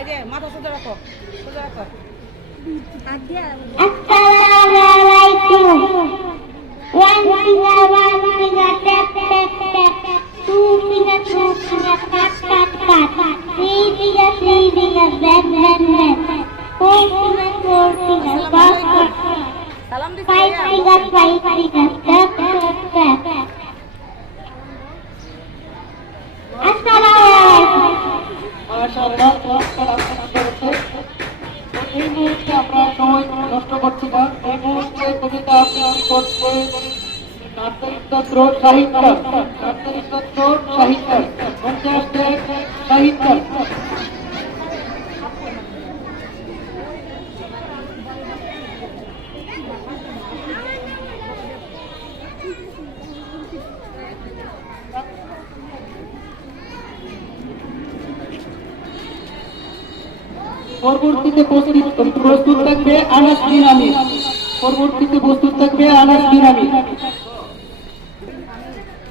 এই যে মাথা সোজা রাখো, সোজা রাখো। আসসালামু আলাইকুম। One finger, tap, tap, tap. Two finger, cut, cut, cut. Three finger, bend, bend, bend. Four finger, pass, pass. সালাম দিছি Five finger, tap, tap, tap. আসসালামু আলাইকুম। মাশাআল্লাহ, চমৎকার আলোচনা করেছে। এই মুহূর্তে আমরা সময় নষ্ট করছি না। এই মুহূর্তে কবিতা আবৃত্তি করছে নার্সারি ছাত্র সাহিত্যার, নার্সারি ছাত্র সাহিত্যার, মঞ্চে আসছে সাহিত্যার। পরবর্তীতে প্রস্তুত থাকবে আনাস বিন আমির। পরবর্তীতে প্রস্তুত থাকবে আনাস বিন আমির।